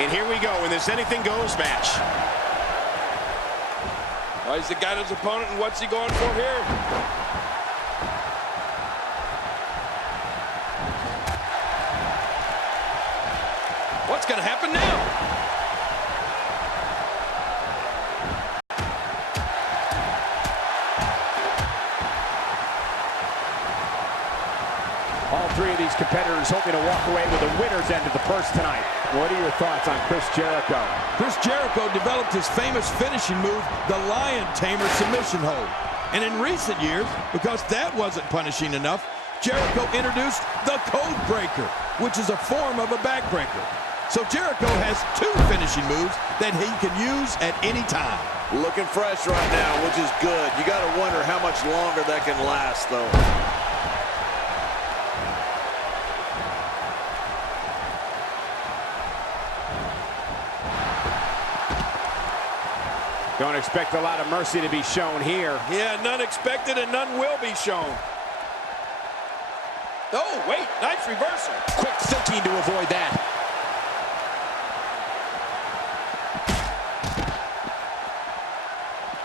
And here we go in this anything goes match. Oh, he's got his opponent, and what's he going for here? What's going to happen now? All three of these competitors hoping to walk away with the winner's end of the purse tonight. What are your thoughts on Chris Jericho? Chris Jericho developed his famous finishing move, the Lion Tamer submission hold. And in recent years, because that wasn't punishing enough, Jericho introduced the Code Breaker, which is a form of a backbreaker. So Jericho has two finishing moves that he can use at any time. Looking fresh right now, which is good. You got to wonder how much longer that can last, though. Don't expect a lot of mercy to be shown here. Yeah, none expected and none will be shown. Oh, wait, nice reversal. Quick thinking to avoid that.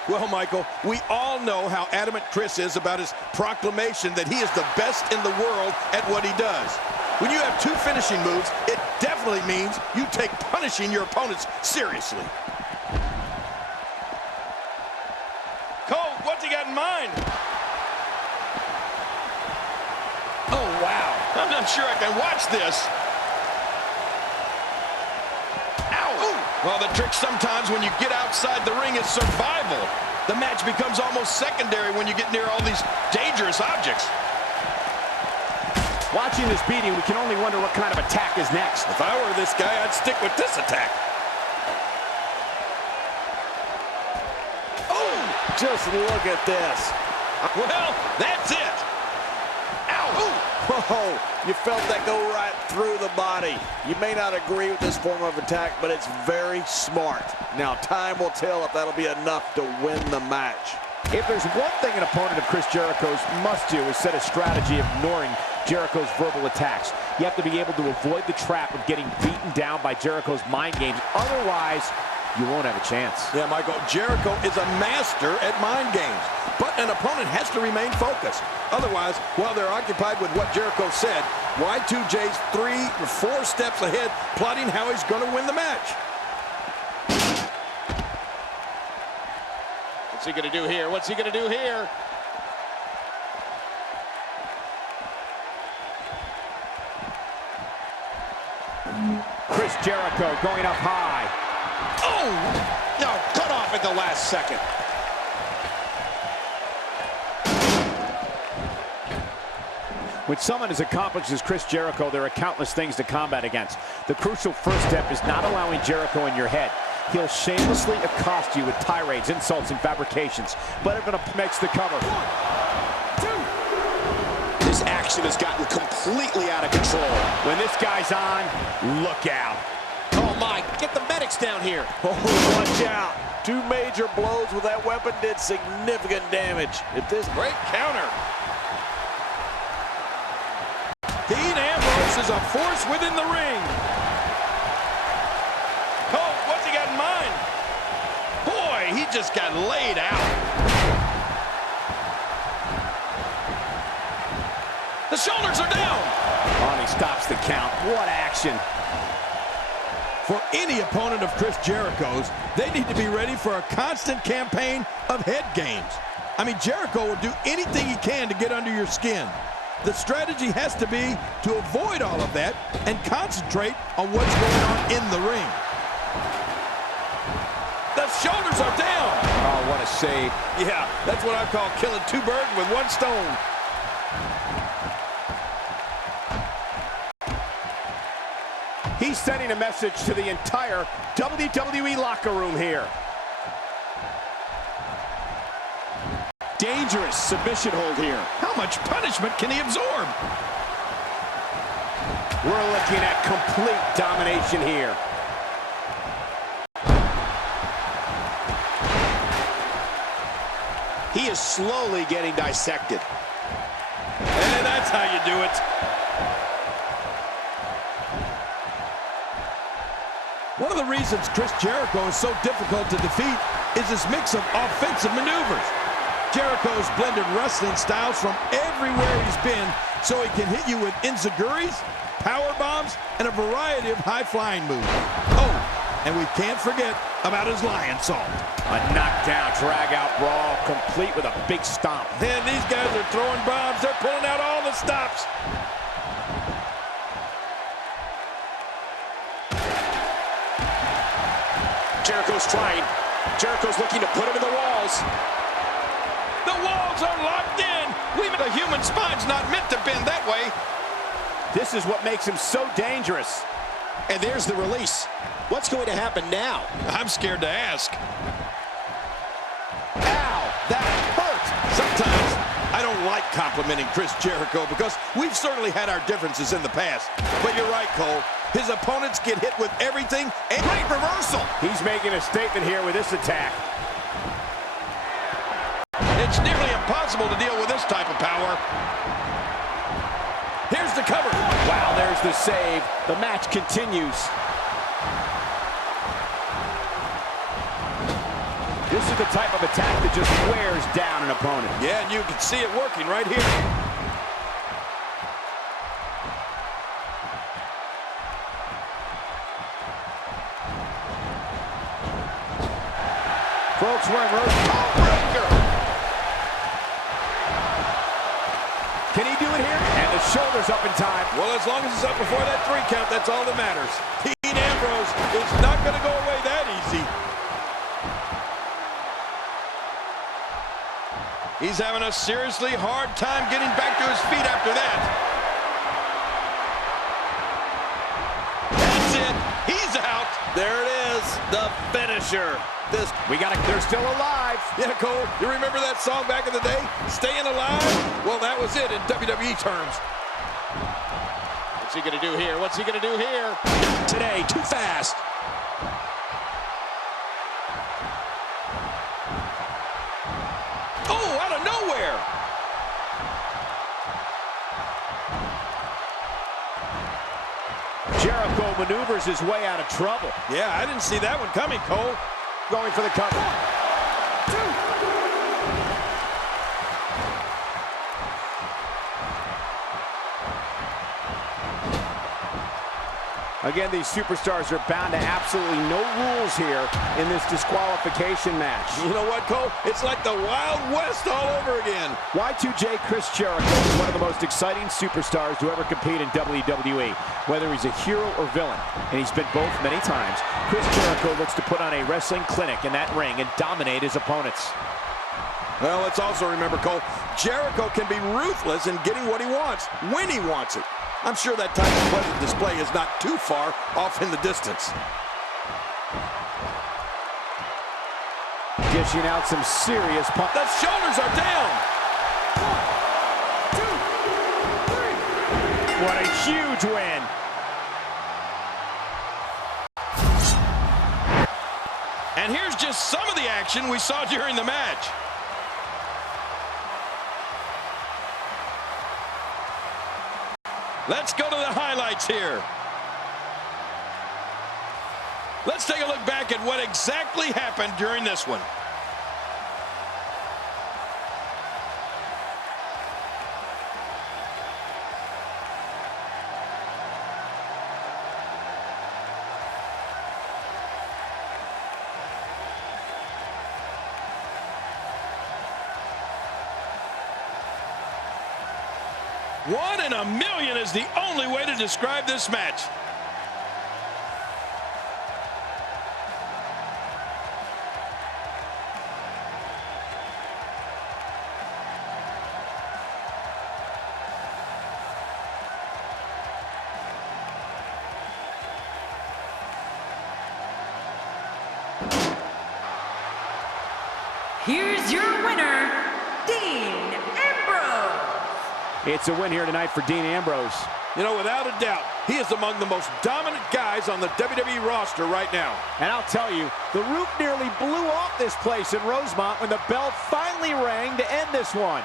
Well, Michael, we all know how adamant Chris is about his proclamation that he is the best in the world at what he does. When you have two finishing moves, it definitely means you take punishing your opponents seriously. Cole, what's he got in mind? Oh, wow. I'm not sure I can watch this. Ow. Ooh. Well, the trick sometimes when you get outside the ring is survival. The match becomes almost secondary when you get near all these dangerous objects. Watching this beating, we can only wonder what kind of attack is next. If I were this guy, I'd stick with this attack. Just look at this. Well, that's it. Ow. Whoa, you felt that go right through the body. You may not agree with this form of attack, but it's very smart. Now, time will tell if that'll be enough to win the match. If there's one thing an opponent of Chris Jericho's must do is set a strategy of ignoring Jericho's verbal attacks. You have to be able to avoid the trap of getting beaten down by Jericho's mind games. Otherwise, you won't have a chance. Yeah, Michael, Jericho is a master at mind games, but an opponent has to remain focused. Otherwise, while they're occupied with what Jericho said, Y2J's 3 or 4 steps ahead, plotting how he's going to win the match. What's he going to do here? What's he going to do here? Chris Jericho going up high. Oh! No, cut off at the last second. When someone as accomplished as Chris Jericho, there are countless things to combat against. The crucial first step is not allowing Jericho in your head. He'll shamelessly accost you with tirades, insults, and fabrications. But if it makes the cover. 1, 2. This action has gotten completely out of control. When this guy's on, look out. Oh my, get the medics down here. Oh, watch out. 2 major blows with that weapon did significant damage. If this great counter. Dean Ambrose is a force within the ring. Cole, what's he got in mind? Boy, he just got laid out. The shoulders are down. Oh, he stops the count. What action. For any opponent of Chris Jericho's, they need to be ready for a constant campaign of head games. I mean, Jericho will do anything he can to get under your skin. The strategy has to be to avoid all of that and concentrate on what's going on in the ring. The shoulders are down. Oh, what a save. Yeah, that's what I call killing 2 birds with 1 stone. He's sending a message to the entire WWE locker room here. Dangerous submission hold here. How much punishment can he absorb? We're looking at complete domination here. He is slowly getting dissected. And that's how you do it. One of the reasons Chris Jericho is so difficult to defeat is his mix of offensive maneuvers. Jericho's blended wrestling styles from everywhere he's been, so he can hit you with enziguris, power bombs, and a variety of high-flying moves. Oh, and we can't forget about his lion salt. A knockdown, drag-out brawl, complete with a big stomp. And these guys are throwing bombs. They're pulling out all the stops. Jericho's trying. Jericho's looking to put him in the walls. The walls are locked in. The human spine's not meant to bend that way. This is what makes him so dangerous. And there's the release. What's going to happen now? I'm scared to ask. Ow, that hurt. Sometimes I don't like complimenting Chris Jericho because we've certainly had our differences in the past. But you're right, Cole. His opponents get hit with everything. And great reversal. He's making a statement here with this attack. It's nearly impossible to deal with this type of power. Here's the cover. Wow, there's the save. The match continues. This is the type of attack that just wears down an opponent. Yeah, and you can see it working right here. Folks, we're in Rose. Breaker. Can he do it here? And the shoulder's up in time. Well, as long as it's up before that 3 count, that's all that matters. Dean Ambrose is not going to go away that easy. He's having a seriously hard time getting back to his feet after that. That's it. He's out. There it is, the finisher. They're still alive. Yeah, Cole, you remember that song back in the day? Staying Alive? Well, that was it in WWE terms. What's he going to do here? What's he going to do here? Today, too fast. Oh, out of nowhere. Jericho maneuvers his way out of trouble. Yeah, I didn't see that one coming, Cole. Going for the cover. 1, 2. Again, these superstars are bound to absolutely no rules here in this disqualification match. You know what, Cole? It's like the Wild West all over again. Y2J Chris Jericho is one of the most exciting superstars to ever compete in WWE, whether he's a hero or villain, and he's been both many times. Chris Jericho looks to put on a wrestling clinic in that ring and dominate his opponents. Well, let's also remember, Cole, Jericho can be ruthless in getting what he wants, when he wants it. I'm sure that type of pleasant display is not too far off in the distance. Dishing out some serious punch. The shoulders are down. 1, 2, 3. What a huge win. And here's just some of the action we saw during the match. Let's go to the highlights here. Let's take a look back at what exactly happened during this one. One in a million is the only way to describe this match. Here's your winner, Dean Ambrose. It's a win here tonight for Dean Ambrose. You know, without a doubt, he is among the most dominant guys on the WWE roster right now. And I'll tell you, the roof nearly blew off this place in Rosemont when the bell finally rang to end this one.